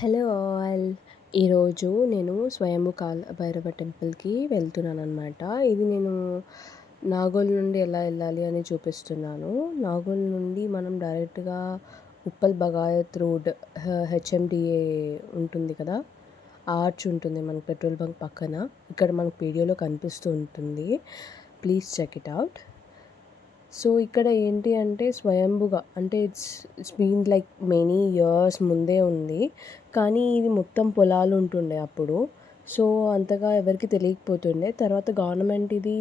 Hello all. ఈరోజు నేను స్వయంభూ కాల భైరవ టెంపుల్కి వెళ్తున్నానన్నమాట. ఇది నేను నాగోల్ నుండి ఎలా వెళ్ళాలి అని చూపిస్తున్నాను. నాగోల్ నుండి మనం డైరెక్ట్గా ఉప్పల్ బగాయత్ రోడ్ హెచ్ఎండిఏ ఉంటుంది కదా, ఆర్చ్ ఉంటుంది మనకి పెట్రోల్ బంక్ పక్కన. ఇక్కడ మనకు వీడియోలో కనిపిస్తూ ఉంటుంది, please check it out. So ఇక్కడ ఏంటి అంటే స్వయంభుగా అంటే it's been like many years ముందే ఉంది, కానీ ఇది మొత్తం పొలాలు ఉంటుండే అప్పుడు. సో అంతగా ఎవరికి తెలియకపోతుండే. తర్వాత గవర్నమెంట్ ఇది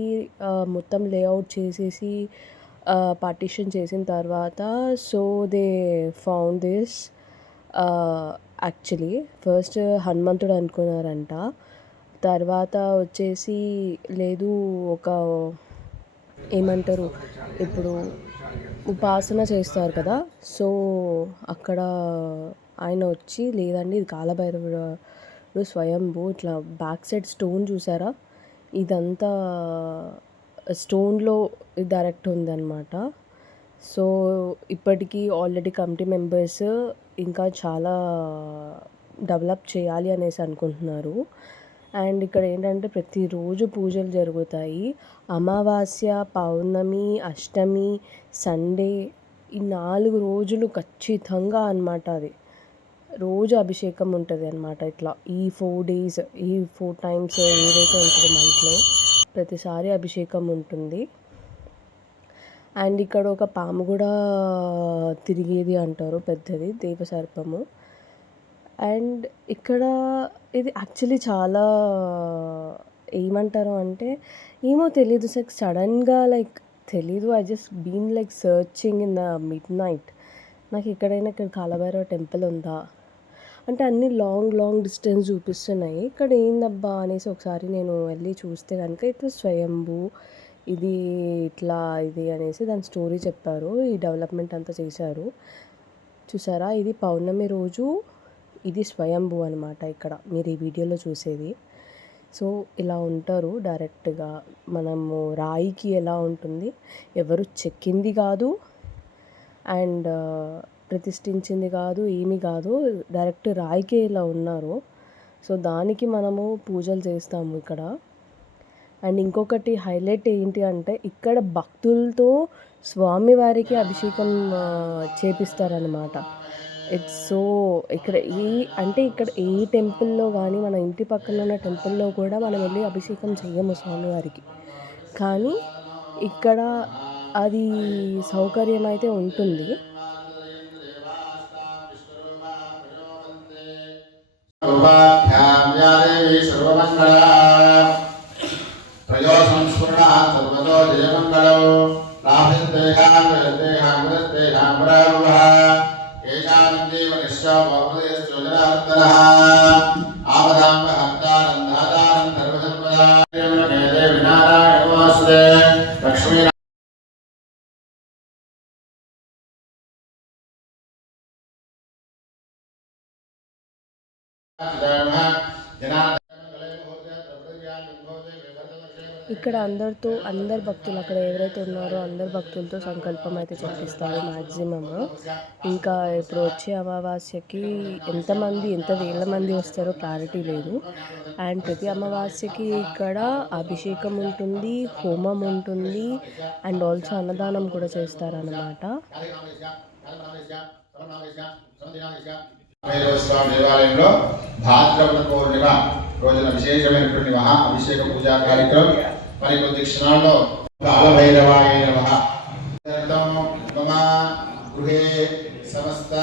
మొత్తం లేఅవుట్ చేసేసి పార్టిషన్ చేసిన తర్వాత so they found this. Actually first హనుమంతుడు అనుకున్నారంట. తర్వాత వచ్చేసి లేదు, ఒక ఏమంటారు ఇప్పుడు ఉపాసన చేస్తారు కదా, సో అక్కడ ఆయన వచ్చి లేదండి ఇది కాలభైరవుడు స్వయంభూ, ఇట్లా బ్యాక్ సైడ్ స్టోన్ చూసారా, ఇదంతా స్టోన్లో డైరెక్ట్ ఉందన్నమాట. సో ఇప్పటికీ ఆల్రెడీ కమిటీ మెంబర్స్ ఇంకా చాలా డెవలప్ చేయాలి అనేసి అనుకుంటున్నారు. అండ్ ఇక్కడ ఏంటంటే ప్రతిరోజు పూజలు జరుగుతాయి. అమావాస్య, పౌర్ణమి, అష్టమి, సండే, ఈ 4 రోజులు ఖచ్చితంగా అనమాట. అది రోజు అభిషేకం ఉంటుంది అనమాట. ఇట్లా ఈ 4 డేస్, ఈ 4 టైమ్స్ ఏదైతే ఉంటుందో మంత్లో ప్రతిసారి అభిషేకం ఉంటుంది. అండ్ ఇక్కడ ఒక పాము కూడా తిరిగేది అంటారు, పెద్దది దేవసర్పము. అండ్ ఇక్కడ ఇది యాక్చువల్లీ చాలా ఏమంటారు అంటే ఏమో తెలీదు, సడన్గా లైక్ తెలీదు. I just been like searching in the midnight. నాకు ఎక్కడైనా ఇక్కడ కాలభైరవ టెంపుల్ ఉందా అంటే అన్నీ లాంగ్ డిస్టెన్స్ చూపిస్తున్నాయి. ఇక్కడ ఏందబ్బా అనేసి ఒకసారి నేను వెళ్ళి చూస్తే కనుక ఇది స్వయంభూ, ఇది ఇట్లా ఇది అనేసి దాని స్టోరీ చెప్పారు. ఈ డెవలప్మెంట్ అంతా చేశారు చూసారా. ఇది పౌర్ణమి రోజు ఇది స్వయంభూ అనమాట. ఇక్కడ మీరు ఈ వీడియోలో చూసేది. సో ఇలా ఉంటారు డైరెక్ట్గా. మనము రాయికి ఎలా ఉంటుంది, ఎవరు చెక్కింది కాదు అండ్ ప్రతిష్ఠించింది కాదు, ఏమీ కాదు, డైరెక్ట్ రాయికే ఇలా ఉన్నారు. సో దానికి మనము పూజలు చేస్తాము ఇక్కడ. అండ్ ఇంకొకటి హైలైట్ ఏంటి అంటే ఇక్కడ భక్తులతో స్వామివారికి అభిషేకం చేపిస్తారనమాట. ఇట్స్ సో ఇక్కడ ఇక్కడ ఏ టెంపుల్లో కానీ మన ఇంటి పక్కన ఉన్న టెంపుల్లో కూడా మనం వెళ్ళి అభిషేకం చెయ్యము స్వామివారికి, కానీ ఇక్కడ అది సౌకర్యం అయితే ఉంటుంది. ఇక్కడ అందరు భక్తులు అక్కడ ఎవరైతే ఉన్నారో అందరు భక్తులతో సంకల్పం అయితే చెప్పిస్తారు మ్యాక్సిమమ్. ఇంకా ఇప్పుడు వచ్చే అమావాస్యకి ఎంత వేల మంది వస్తారో క్లారిటీ లేదు. అండ్ ప్రతి అమావాస్యకి ఇక్కడ అభిషేకం ఉంటుంది, హోమం ఉంటుంది, అండ్ ఆల్సో అన్నదానం కూడా చేస్తారన్నమాట. స్వామి దేవాలయంలో భాద్రపద పౌర్ణిమ రోజున విశేషమైనటువంటి మహా అభిషేక పూజా కార్యక్రమం మరి కొద్ది క్షణాల్లో కాలభైరవాయ నమః. మమ గృహే సమస్త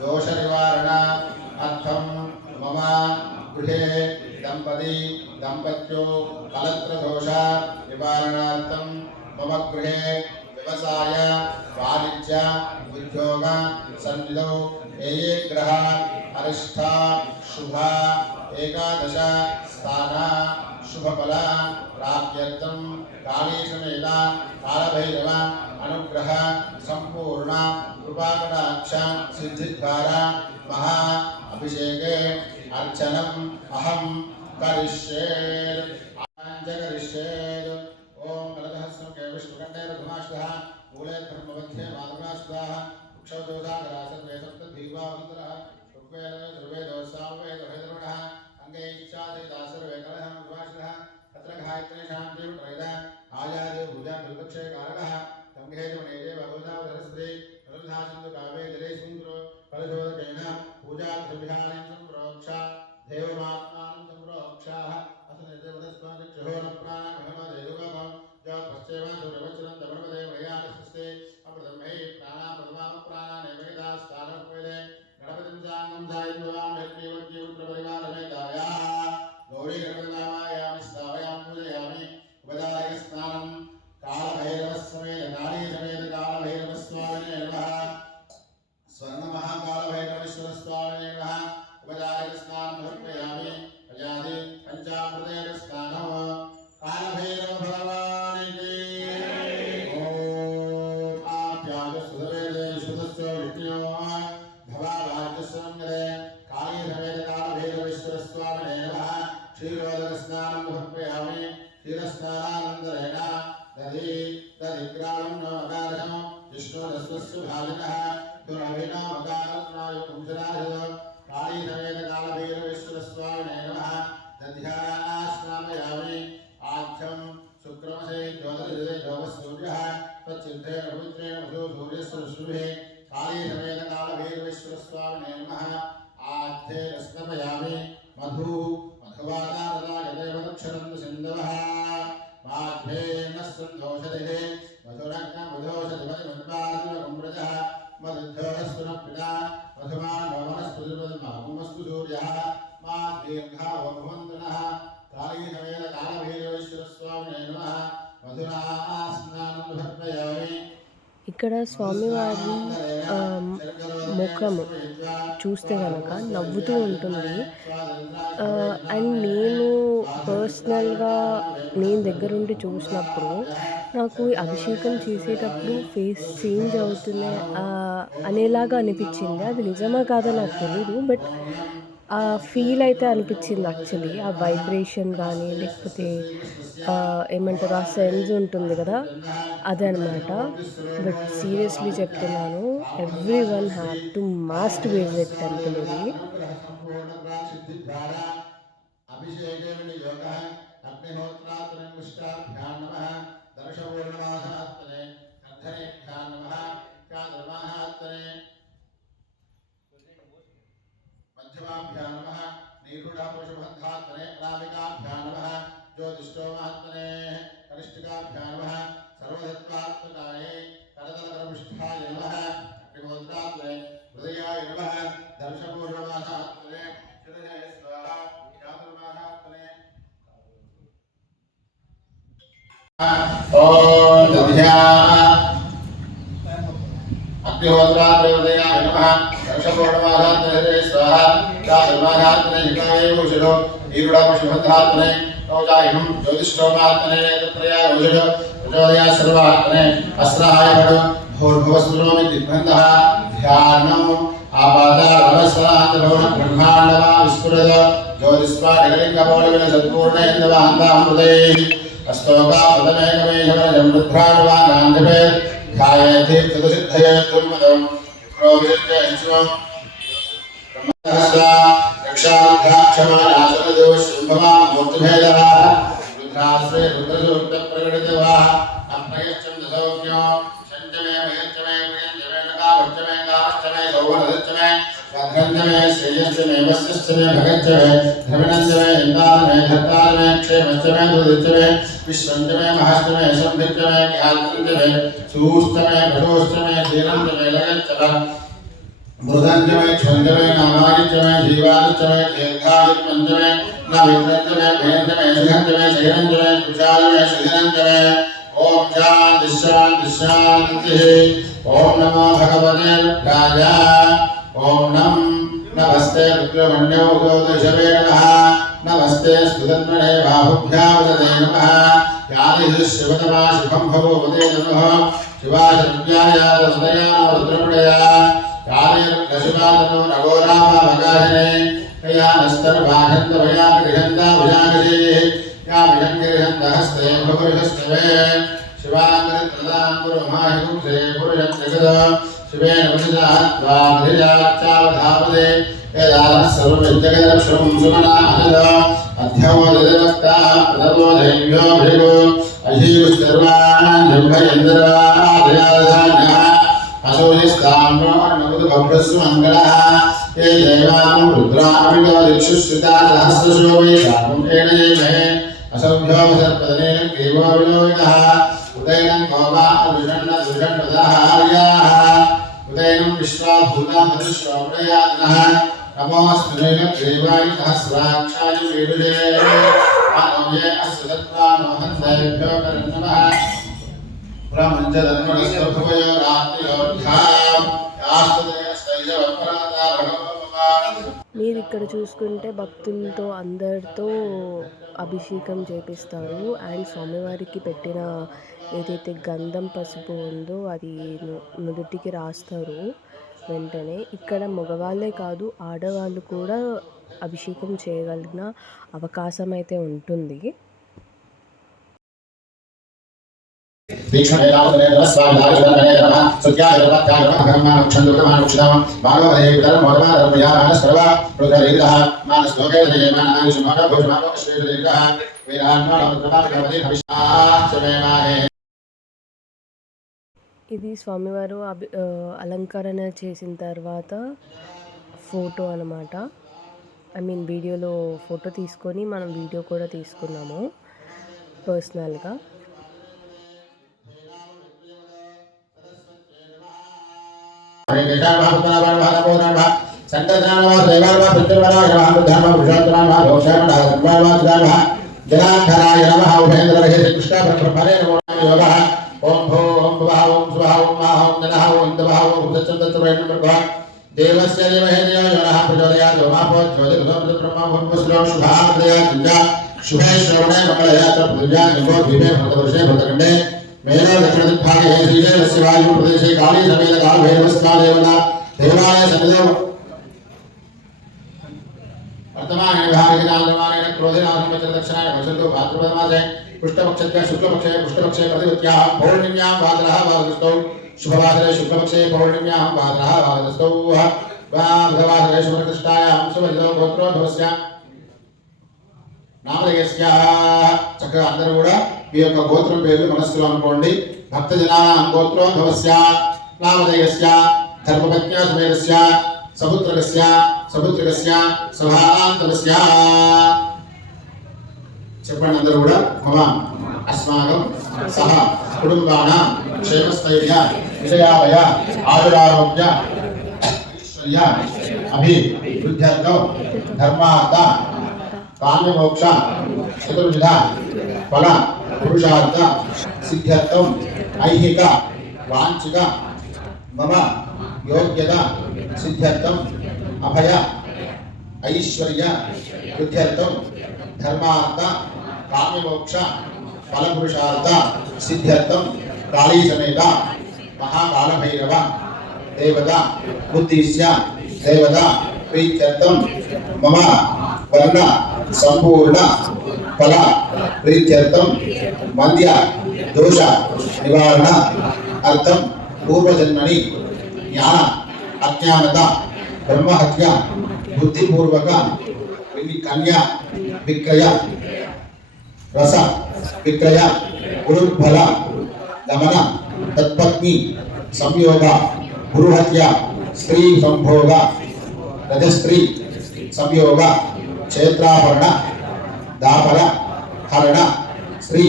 దోష నివారణ అర్థం మమ గృహే దంపత్యో కలత్ర దోష నివారణార్థం మమ గృహే వ్యవసాయ వాణిజ్య ఉద్యోగ సన్నిధౌ ఏ గ్రహ అరిష్ట శుభ ఏకాదశ స్థాన శుభఫల ప్రాప్త్యర్థం కాళీసమేత కాలభైరవ అనుగ్రహ సంపూర్ణ కృపాకటాక్ష సిద్ధిద్వారా మహా అభిషేకే అర్చనం అహం కరిష్యే. ఓం కలదహస్రం కే విష్ణుకంఠే రఘుమాశ్వః మూలే ధర్మవధ్యే మాధునాశ్వః క్షౌదోదాగరాసద్వేసప్తద్భీవావంతరః ఋగ్వేదో ధృవేదో विष्णुयो भवावाद्यस्वंगरे काली समेत कालभैरवेश्वर स्वामिने नमः क्षीरोदकस्नानं समर्पयामि क्षीरस्नानानन्तरेण दधिग्रामं नमकारकं विष्णोरस्वस्य भाजिनः दुरभिनवकारत्नाय कुंजराजो काली समेत कालभैरवेश्वर स्वामिने नमः दध्यास्नामयामि आख्यं शुक्रमसे ज्योतिर्जय योगसूर्यः तच्चिन्तेन पवित्रेण मधु सूर्यस्य ऋषिभिः काली समेत कालभैरवेश्वर स्वामिने नमः आध्ये स्नापयामि मधु मधुवादारदायदेव दक्षरं सिन्धवः माध्येन सन्दोषधिः मधुरग्नमधोषधिमतिमन्वादिवकुम्रजः मधुद्धोरस्वनपिता मधुमान् वनस्पतिपदमागुमस्तु सूर्यः मा दीर्घावो भवन्तु नः काली समेत कालभैरवेश्वर स्वामिने नमः मधुना स्नानं समर्पयामि। ఇక్కడ స్వామివారి ముఖము చూస్తే కనుక నవ్వుతూ ఉంటుంది. అండ్ నేను పర్సనల్గా దగ్గరుండి చూసినప్పుడు నాకు అభిషేకం చేసేటప్పుడు ఫేస్ చేంజ్ అవుతుంది అనేలాగా అనిపించింది. అది నిజమా కాదో నాకు తెలీదు, బట్ ఆ ఫీల్ అయితే అనిపించింది యాక్చువల్లీ. ఆ వైబ్రేషన్ కానీ లేకపోతే ఏమంటారు, ఆ సెన్స్ ఉంటుంది కదా, అదే అనమాట. బట్ సీరియస్లీ చెప్తున్నాను, every one have to must visit temple ఇది. मध्यमाभ्यां नमः नीरुडापुरुषबन्धात्मने अनामिकाभ्यां नमः ज्योतिष्ठोमात्मने कनिष्ठिकाभ्यां नमः सर्वधत्वात्मकाये करतलकरपृष्ठाय नमः अग्निहोत्रात्मने हृदयाय नमः दर्शपूर्णमासात्मने शिरसे स्वाहा चातुर्मासात्मने ॐ दध्या अग्निहोत्रात्मने नमः दर्शपूर्णमासात्मने स्वाहा चातुर्मासात्मने हिताय उषिरो नीरुडापुरुषबन्धात्मने नवजायिनं ज्योतिष्ठोमात्मने तत्रयाय उषिरो प्रचोदया सर्वात्मने अस्त्राय पडो भूर्भुवस्वरोमि दिग्बन्धः ध्यानम् आपादारवस्वान्तभवन ब्रह्माण्डमा विस्फुरद ज्योतिस्फाटिकलिङ्गमौलिविन सत्पूर्णेन्दवान्तामृतैः अस्तोकापदमेकमेशवरजं रुद्राण्डवा गान्धिभे ध्यायेति चतुसिद्धये दुर्मदम् प्रोविजत्य शिवम् रक्षाक्षमानासनदो शुम्भमा मूर्तिभेदः रुद्राश्रे रुद्रसूक्तप्रकटितवा अप्रयश्चं दशौज्ञो शञ्चमे मयश्चमे प्रियञ्चमे नकावश्चमे कामश्चमे सौवनदश्चमे स्वाध्रञ्चमे श्रेयश्चमे वस्यश्चमे भगश्चमे धर्मिणश्चमे इन्दानमे धत्तानमे क्षेमश्चमे दुर्दिश्चमे विश्वञ्चमे महश्चमे संभिश्चमे ज्ञानञ्चमे सूष्टमे भटोष्टमे धीरञ्चमे लयश्चमे मृदंजमे छंदमे नामानिचमे जीवानिचमे दीर्घायुष्मंजमे नविन्द्रंजमे भयंजमे सुगंजमे शैरंजमे कुशालमे सुधीरंजमे ओम शांति शांति शांति। ओम नमो भगवते रुद्राय। ओम नमस्ते रुद्रमण्यो ज्योतिषवे नमः। नमस्ते स्तुतन्मणे बाहुभ्यावदते नमः। यादिः शिवतमा शुभं भवोपदे नमः। शिवाय तस्मया रुद्रमणया कालेर्दशवादनो नगोरामगाहिने कया नस्तर्वाघन्तवया गृहन्दाभुजागजे या विहङ्गिरिहन्तहस्ते भवरुहस्तवे शिवाङ्गरित्रदाङ्गुरुमाहिगुंसे पुरुषं जगद शिवेन वदिदात्वाधिजाच्चावधापदे वेदानः सर्वविद्यगदक्षं सुमनाहद अध्यवोदिदत्ताः प्रदबोधेभ्यो भृगो अहीयुस्सर्वान् जम्भयन्द्राधिराधान्यः असोहिस्ताम्रोणमुदभ्रस्वमङ्गलः ये देवानं रुद्रामिको दिक्षुश्रिता सहस्रशोभे शाकुण्ठेन जयमहे असंभ्योपसर्पदनेन ग्रीवो विलोहितः उदैनं गोवा दुषण्वदहार्याः उदैनं विश्वाभूतामधुश्रोप्रयातनः नमोऽस्मिन् ग्रीवाय सहस्राक्षाय वीरुषे आनव्ये अस्य तत्त्वामोहन्देभ्यो नमः। మీరు ఇక్కడ చూసుకుంటే భక్తులతో అందరితో అభిషేకం చేపిస్తారు. అండ్ స్వామివారికి పెట్టిన ఏదైతే గంధం పసుపు ఉందో అది నుదుటికి రాస్తారు. వెంటనే ఇక్కడ మగవాళ్ళే కాదు ఆడవాళ్ళు కూడా అభిషేకం చేయగలిగిన అవకాశం అయితే ఉంటుంది. ఇది స్వామివారు అలంకరణ చేసిన తర్వాత ఫోటో అనమాట. ఐ మీన్ వీడియోలో ఫోటో తీసుకొని మనం వీడియో కూడా తీసుకున్నాము పర్సనల్గా. देवस्य देवहे देवयोनः प्रचोदयात् सोमापो ज्योतिर्ब्रह्मा शुभे श्रवणे मंगलयात्र पृथिव्यां जम्बो द्वीपे भरतवर्षे भरतखण्डे मेन दक्षिणदिग्भागे श्रीशैलस्य वायुप्रदेशे काली समेत कालभैरवस्था देवता देवालय सन्निधौ वर्तमाने विहारिकानां क्रोधिनां दक्षिणाय वसन्तु भाद्रपदमासे पुष्टपक्षस्य शुक्लपक्षे प्रतिपत्याः पौर्णिम्यां वासरः वासरस्तौ शुभवासरे शुक्लपक्षे पौर्णिम्यां वासरः वासरस्तौ बुधवासरे शुभकृष्णायां शुभदिनो गोत्रोद्भवस्य నామధేయస్య. చక్కగా అందరూ కూడా మీ యొక్క గోత్రం పేర్లు మనస్సులో అనుకోండి. భక్తజనానాం గోత్రోద్భవస్య నామధేయస్య ధర్మపత్న్యా సమేతస్య సపుత్రకస్య సభాంతరస్య. చెప్పండి అందరూ కూడా. మమ అస్మాకం సహ కుటుంబానాం క్షేమస్థైర్య విజయాలయ ఆయురారోగ్య ఐశ్వర్య అభివృద్ధ్యర్థం ధర్మార్థ కామ్యమోక్ష చతుర్విధ ఫల పురుషార్థ సిద్ధ్యర్థం ఐహిక వాంఛిక మమ యోగ్యత సిద్ధ్యర్థం అభయ ఐశ్వర్య వృద్ధ్యర్థం ధర్మార్థ కామ్యమోక్ష ఫల పురుషార్థ సిద్ధ్యర్థం కాళీ సమేత మహాకాళభైరవ దేవత ఉద్దిశ్య దేవత ప్రీత్యర్థం మమ వర్ణ సంపూర్ణ ఫల ప్రీత్యర్థం మంద్య దోష నివారణ అర్థం పూర్వజన్మని జ్ఞాన అజ్ఞానత బ్రహ్మహత్య బుద్ధిపూర్వక కన్యా విక్రయ రస విక్రయ గురుఫల గమన తత్పత్ని సంయోగ గురుహత్య స్త్రీ సంభోగ రజస్త్రీ సంయోగ క్షేత్రాభరణ దాపర హరణ స్త్రీ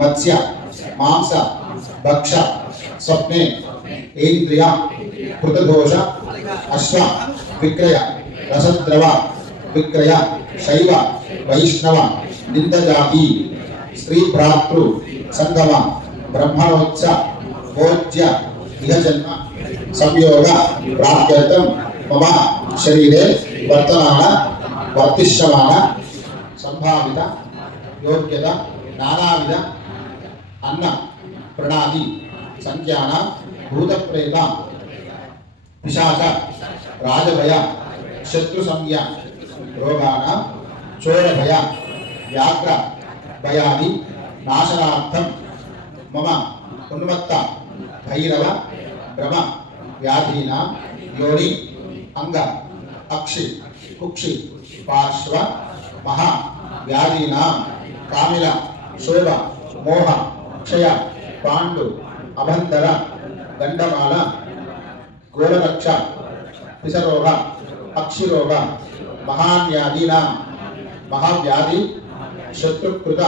మత్స్య మాంస భక్ష స్వప్నే ఇంద్రియ కృతదోష అశ్వ విక్రయ రసద్రవ విక్రయ శైవ వైష్ణవ నిందజాతి స్త్రీ భ్రాతృ సంగమ బ్రహ్మణోత్స భోజ్య ఇహజన్మ సంయోగ ప్రాప్త్యర్థం మమ శరీరే వర్తమాన వర్తిష్యమాన సంభావిత యోగ్యత నానావిధ అన్న ప్రణాది సంఖ్యాన భూతప్రేత పిశాచ రాజభయ శత్రు సంజ్ఞ రోగాన చోరభయ వ్యాఘ్ర భయాది నాశనార్థం మమ ఉన్మత్త భైరవ భ్రమ వ్యాధీన యోని అంగ అక్షి కుక్షి పార్శ్వ మహా వ్యాధీనా కామిల శోభ మోహ క్షయ పాండు అబంధర గండమాల గోళరక్ష పిసరోగ అక్షిరోగ మహావ్యాధీనా మహావ్యాధి శత్రుకృత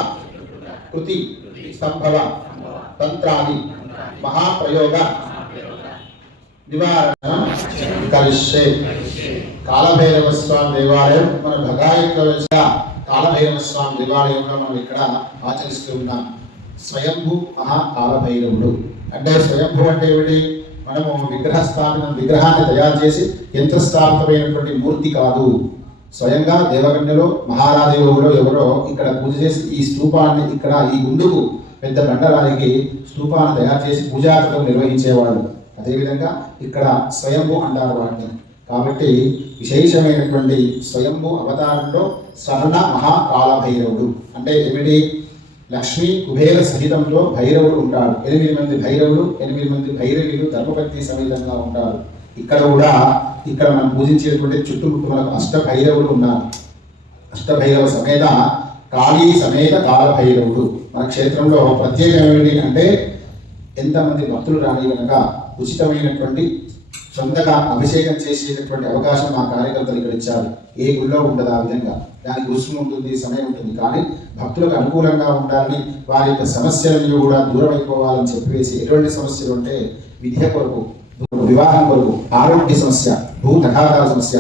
కృతి సంభవ తంత్రాది మహాప్రయోగ నివారణ కలిసే. కాలభైరవ స్వామి దేవాలయం మన భగాయకుల కాలభైరవ స్వామి దేవాలయంలో మనం ఇక్కడ ఆచరిస్తూ ఉన్నాం. స్వయంభూ మహాకాలభైరవుడు అంటే స్వయంభూ అంటే ఏమిటి? మనము విగ్రహాన్ని తయారు చేసి యంత్రస్థాపితమైనటువంటి మూర్తి కాదు. స్వయంగా దేవగన్యలో మహారాదేవులో ఎవరో ఇక్కడ పూజ చేసి ఈ స్తూపాన్ని ఇక్కడ ఈ గుండుకు పెద్ద బండరానికి స్తూపాన్ని తయారు చేసి పూజాకృతం నిర్వహించేవాడు. అదేవిధంగా ఇక్కడ స్వయంభూ అంటారు వాటిని. కాబట్టి విశేషమైనటువంటి స్వయంభూ అవతారంలో స్వర్ణ మహాకాల భైరవుడు అంటే ఏమిటి? లక్ష్మీ కుబేర సహితంలో భైరవుడు ఉంటాడు. 8 మంది భైరవులు, 8 మంది భైరవులు ధర్మపత్ని సమేతంగా ఉంటారు. ఇక్కడ కూడా ఇక్కడ మనం పూజించేటువంటి చుట్టుముట్టు మనకు అష్టభైరవులు ఉన్నారు. అష్టభైరవ సమేత కాళీ సమేత కాలభైరవుడు మన క్షేత్రంలో ప్రత్యేకం ఏమిటి అంటే ఎంతమంది భక్తులు రాని కనుక ఉచితమైనటువంటి సొంతగా అభిషేకం చేసేటటువంటి అవకాశం మా కార్యకర్తలు ఇక్కడ ఇచ్చారు. ఏ గుళ్ళో ఉండదు ఆ విధంగా. దానికి రుసుము ఉంటుంది, సమయం ఉంటుంది. కానీ భక్తులకు అనుకూలంగా ఉండాలని వారి యొక్క సమస్యలను కూడా దూరం అయిపోవాలని చెప్పేసి ఎటువంటి సమస్యలు అంటే విద్య కొరకు, వివాహం కొరకు, ఆరోగ్య సమస్య, భూ తగాదాల సమస్య,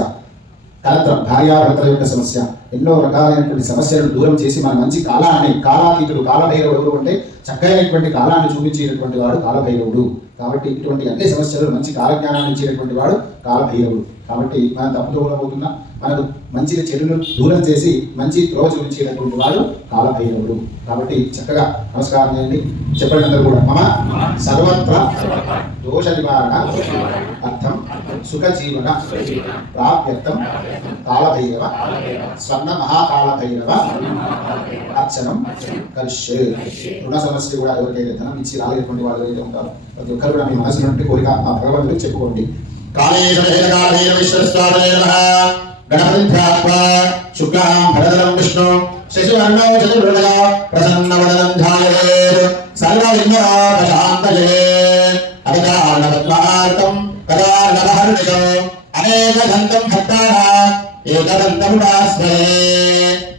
కలత్రం, భార్యాభర్తల యొక్క సమస్య, ఎన్నో రకాలైనటువంటి సమస్యలను దూరం చేసి మన మంచి కాలాన్ని, కాలాతీతుడు కాలభైరవుడు అంటే చక్కైనటువంటి కాలాన్ని చూపించేటటువంటి వాడు కాలభైరవుడు. కాబట్టి ఇటువంటి అన్ని సమస్యలు మంచి కాలజ్ఞానాన్ని ఇచ్చేటటువంటి వాడు కాలభైరవుడు. కాబట్టి మనం తప్పుదోవబోతున్నా మనకు మంచిగా చెడును దూరం చేసి మంచి త్రోవ చూపించేటటువంటి వాడు కాలభైరవుడు. కాబట్టి చక్కగా నమస్కారం చేయండి. చెప్పండి అందరూ కూడా. మమ సర్వత్ర దోష నివారణ అర్థం సుఖ జీవన ప్రాప్యర్థం కాలభైరవ స్వర్ణ మహాకాలభైరవ అర్చనం కరిష్యే. రుణ సమస్య కూడా ఎవరికైతే ధనం ఇచ్చి రాలేటువంటి వాళ్ళు ఎవరైతే ఉంటారో ప్రతి ఒక్కరు కూడా మీ మనసు నుండి కోరిక ఆ భగవంతుడికి చెప్పుకోండి. గణపతిధ్యాత్వా శుక్లాం భరధరం విష్ణు శశివర్ణం చతుర్భుజా ప్రసన్నవదనం ధ్యాయేత్ సర్వవిఘ్నోపశాంతయే అవికారణపద్మార్కం కదార్ణవహర్నికం అనేకదంతం భక్తానాం ఏకదంతముపాస్మహే.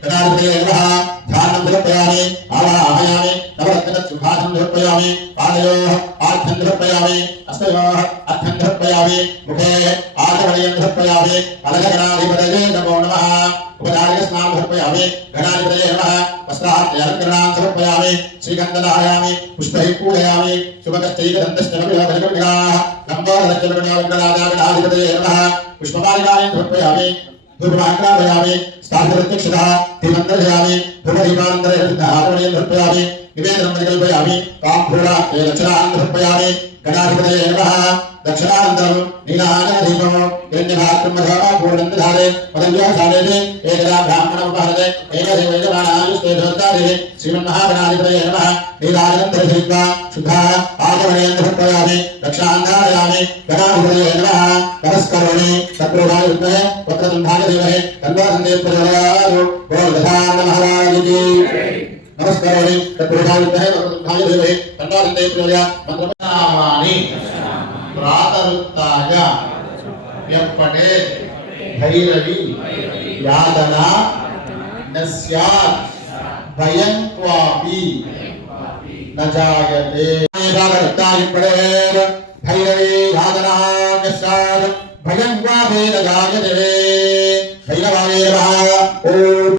కదార్ణే నమః. ధ్యానం సమర్పయామి, ఆవాహయామి, నవరత్నసుభాసం సమర్పయామి, పాదయోః ఆర్ఘ్యం సమర్పయామి, హస్తయోః అర్ఘ్యం సమర్పయామి, ముఖే ఆచమనీయం సమర్పయామి. అలగగణాధిపతయే నమో నమః. ఉపచారిక స్నానం సమర్పయామి, గణాధిపతయే నమః. వస్త్రాలంకరణాన్ని సమర్పయామి, శ్రీగంధధారయామి, పుష్పైః పూజయామి. శుభకస్తైకదంతశ్చరవిలోకవిగ్రహాः లంబోదరచలగణాధిపతయే నమః. పుష్పమాలికాని సమర్పయామి, ధూపమాగ్రాపయామి, స్థాపితక్షితः తిమంత్రయామి, ధూపదీపానంతరేణ సమర్పయామి. నివేదనం పరికల్పయామి, తాంబూల దక్షిణాన్ని సమర్పయామి. గణాధిపతయే నమః. దక్షిణానంతరం నీలానదీపం పూర్ణంధారే పదవ్యాసానే ఏకదా బ్రాహ్మణోపహరతే ఏకదేవైజమానాయుస్తేజోత్తాదే శ్రీమన్మహాగణాధిపతయే నమః. నీలాజలం దర్శయిత్వా శుద్ధా ఆచమనీయం సమర్పయామి, దక్షిణాంధారయామి. గణాధిపతయే నమః. నమస్కరోమి తత్ప్రభాయుక్తః వక్రతుండాయ దేవహే తన్వాదందే ప్రచోదయాత్. గోదధాన మహారాజకి నమస్కరోమి తత్ప్రభాయుక్తః వక్రతుండాయ దేవహే తన్వాదందే ప్రచోదయాత్. మంత్రనామాని ప్రాతరుత్తాయ వ్యప్పటే భైరవి యాదన నస్యాత్ భయం త్వాపి నజాయతే. ప్రాతరుత్తాయ పడేర్ భైరవి యాదన నస్యాత్ భయం త్వాపి నజాయతే. భైరవాయ నమః. ఓం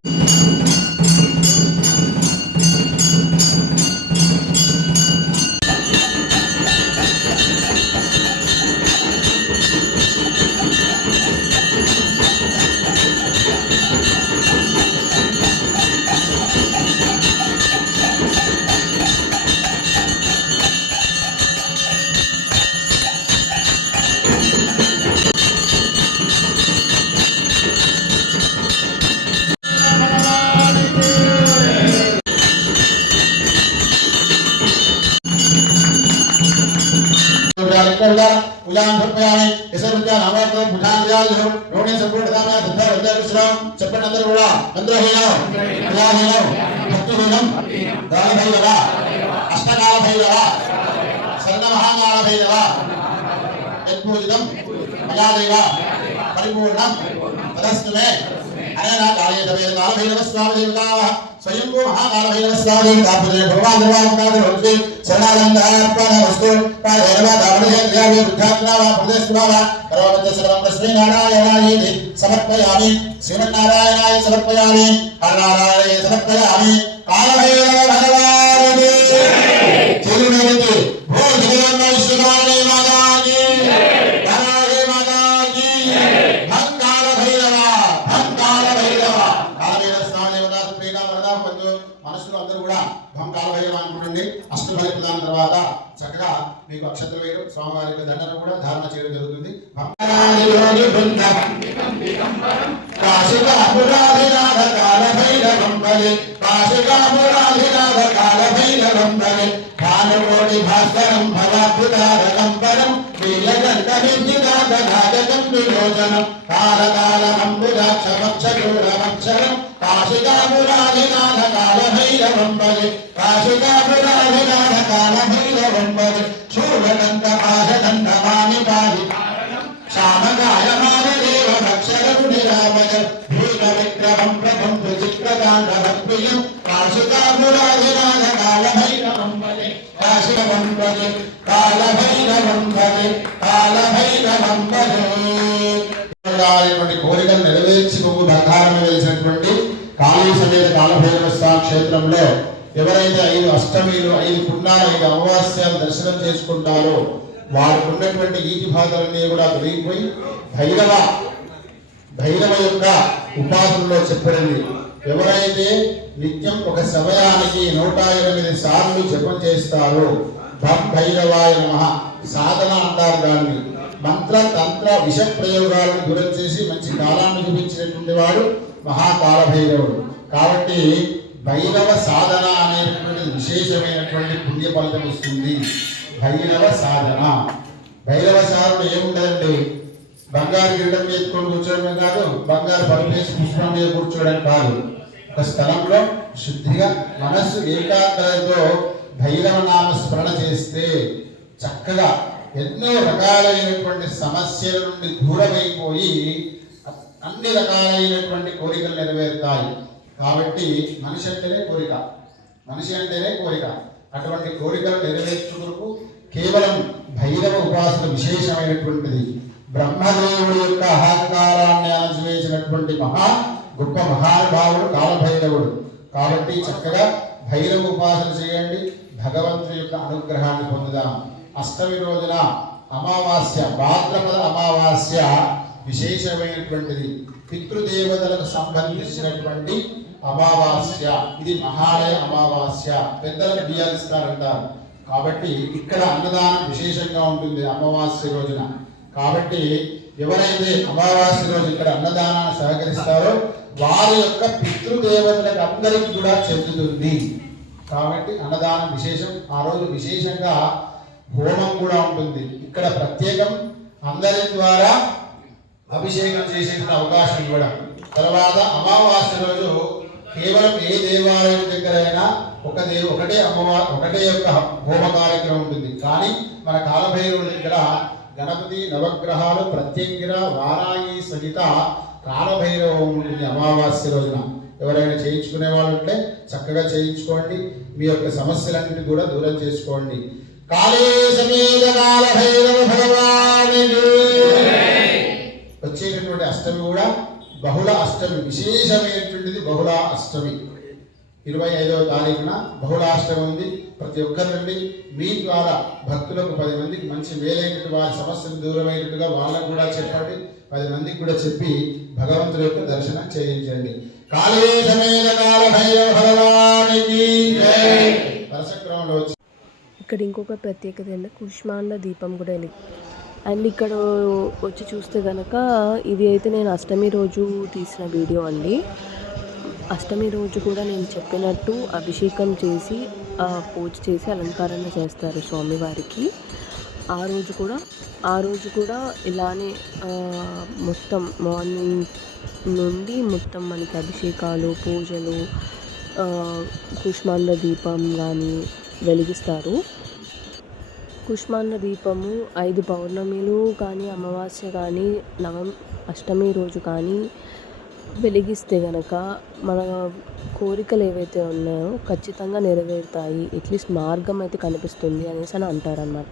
पूजां समर्पयामि. यशोरुद्या नामोत्तरं भुजान्यायो रोणे संपूर्णतामया सिद्धवद्याकृष्णं చెప్పండి కూడా మంత్రహీనం క్రియాహీనం భక్తిహీనం కాలభైరవ అష్టకాలభైరవ సర్వమహాకాలభైరవ యత్పూజితం మయాదేవ పరిపూర్ణం తదస్తు మే. అనేన కాళే సవేద కాలభైరవ స్వామి దేవతాః స్వయంభూ మహాకాలభైరవ స్వామి దేవతాః భగవాన్ భగవాన్ శరణానందార్పణమస్తు. శ్రీనారాయణాయ సమర్పయామి, శ్రీమన్నారాయణాయ సమర్పయామి, హరనారాయణాయ సమర్పయామి. కాలభైరవ భగవానుడి తిరుమలకి భో జగన్మాతాకి మాతాకి హరే మాతాకి. భంకాల భైరవ భంకాల భైరవ కాలభైరవ స్వామి దేవతా సుప్రీగా వరదా పొందు. మనసులో అందరూ కూడా భంకాల భైరవ అనుకుంటుంది. అష్టభైరవ తర్వాత చక్కగా మీకు అక్షతలు వేరు స్వామివారికి దండను కూడా ధారణ చేయడం జరుగుతుంది. భానుకోటి భాస్కరం భవాభ్యుతారకం పరం నీలకంఠమింజితాదఘాజకం విలోచనం కాలకాలమంబుజాక్షమక్షరూఢమక్షరం కాశికాపురాధినాథ కాలభైరవం భజే కాశికాపురాధినాథ కాలభైరవం భజే శూలకంఠ పాశకంఠమాని పాది శ్యామకాయ మానదేవ భక్షరం నిరామయ భూత విగ్రహం ప్రభం విచిత్రతాండవం ప్రియం కాశికాపురాధినాథ కాలభైరవం భజే కాశికవం భజే కాలభైరవం భజే కాలభైరవం భజే కోరికలు నెరవేర్చుకు బంగారం వెలిసినటువంటి కాళీ సమేత కాలభైరవ స్వామి క్షేత్రంలో ఎవరైతే 5 అష్టమిలు 5 పుణ్యాలు 5 అమావాస్యాలు దర్శనం చేసుకుంటారో వారికి ఉన్నటువంటి ఈతి బాధలన్నీ కూడా తొలగిపోయి భైరవ యొక్క ఉపాసనలో చెప్పబడింది. ఎవరైతే నిత్యం ఒక సమయానికి 108 సార్లు జపం చేస్తారో భైరవాయ నమః సాధన అంటారు. దాన్ని మంత్ర తంత్ర విష ప్రయోగాలను దూరం చేసి మంచి కాలాన్ని చూపించినటువంటి వాడు మహాకాలభైరవుడు. కాబట్టి భైరవ సాధన అనేటువంటి విశేషమైనటువంటి పుణ్య ఫలితం వస్తుంది. భైరవ సాధన ఏముండదండి, బంగారు గిరిడం ఎత్తుకొని కూర్చోవడం కాదు, బంగారు పరుపేసి పుష్పం మీద కూర్చోవడం కాదు. ఒక స్థలంలో శుద్ధిగా మనస్సు ఏకాగ్రతతో భైరవ నామ స్మరణ చేస్తే చక్కగా ఎన్నో రకాలైనటువంటి సమస్యల నుండి దూరమైపోయి అన్ని రకాలైనటువంటి కోరికలు నెరవేరుతాయి. కాబట్టి మనిషి అంటేనే కోరిక. అటువంటి కోరికలు నెరవేర్చుటకు కేవలం భైరవ ఉపాసన విశేషమైనటువంటిది. బ్రహ్మదేవుడి యొక్క అహంకారాన్ని అణచివేసినటువంటి గొప్ప మహానుభావుడు కాలభైరవుడు. కాబట్టి చక్కగా భైరవ ఉపాసన చేయండి, భగవంతుడి యొక్క అనుగ్రహాన్ని పొందుదాం. అష్టమి రోజున అమావాస్య, భాద్రపద అమావాస్య విశేషమైనటువంటిది. పితృదేవతలకు సంబంధించినటువంటి అమావాస్య. ఇది మహాలయ అమావాస్య. పెద్దలకు బియ్యాలు ఇస్తారంటారు. కాబట్టి ఇక్కడ అన్నదానం విశేషంగా ఉంటుంది అమావాస్య రోజున. కాబట్టి ఎవరైతే అమావాస్య రోజు ఇక్కడ అన్నదానాన్ని సహకరిస్తారో వారి యొక్క పితృదేవతలకు అందరికీ కూడా చెందుతుంది. కాబట్టి అన్నదానం విశేషం. ఆ రోజు విశేషంగా హోమం కూడా ఉంటుంది. ఇక్కడ ప్రత్యేకం అందరి ద్వారా అభిషేకం చేసే అవకాశం ఇవ్వడం. తర్వాత అమావాస్య రోజు కేవలం ఏ దేవాలయం దగ్గరైనా ఒకటే యొక్క హోమ కార్యక్రమం ఉంటుంది. కానీ మన కాలభైరవుడి దగ్గర గణపతి నవగ్రహాలు ప్రత్యంగిర వారాయి సహిత కాలభైరవ ఉంటుంది అమావాస్య రోజున. ఎవరైనా చేయించుకునే వాళ్ళు ఉంటే చక్కగా చేయించుకోండి. మీ యొక్క సమస్యలన్నిటి కూడా దూరం చేసుకోండి. కాళీ సమేత కాలభైరవ భగవానికి వచ్చేటటువంటి అష్టమి కూడా బహుళ అష్టమి, విశేషమైనటువంటిది బహుళ అష్టమి. 25వ తారీఖున బహుళాష్టమి ఉంది. ప్రతి ఒక్కరి మీ ద్వారా భక్తులకు 10 మందికి మంచి మేలైనటువంటి వారి సమస్యలు దూరమైనట్టుగా వాళ్ళకు కూడా చెప్పండి. 10 మందికి కూడా చెప్పి భగవంతుడి యొక్క దర్శనం చేయించండి. కాళీ సమేత కాలభైరవ భగవానికి జై. దర్శక్రమంలో వచ్చి ఇక్కడ ఇంకొక ప్రత్యేకత ఏంటంటే కుష్మాండ దీపం కూడా అండ్ ఇక్కడ వచ్చి చూస్తే కనుక ఇది అయితే నేను అష్టమి రోజు తీసిన వీడియో అండి. అష్టమి రోజు కూడా నేను చెప్పినట్టు అభిషేకం చేసి పూజ చేసి అలంకరణ చేస్తారు స్వామివారికి. ఆ రోజు కూడా ఇలానే మొత్తం మార్నింగ్ నుండి మొత్తం మనకి అభిషేకాలు, పూజలు, కుష్మాండ దీపం కానీ వెలిగిస్తారు. కుష్మాండ దీపము 5 పౌర్ణమిలు కానీ, అమావాస్య కానీ, అష్టమి రోజు కానీ వెలిగిస్తే గనక మన కోరికలు ఏవైతే ఉన్నాయో ఖచ్చితంగా నెరవేరుతాయి. అట్లీస్ట్ మార్గం అయితే కనిపిస్తుంది అనేసి అని అంటారనమాట.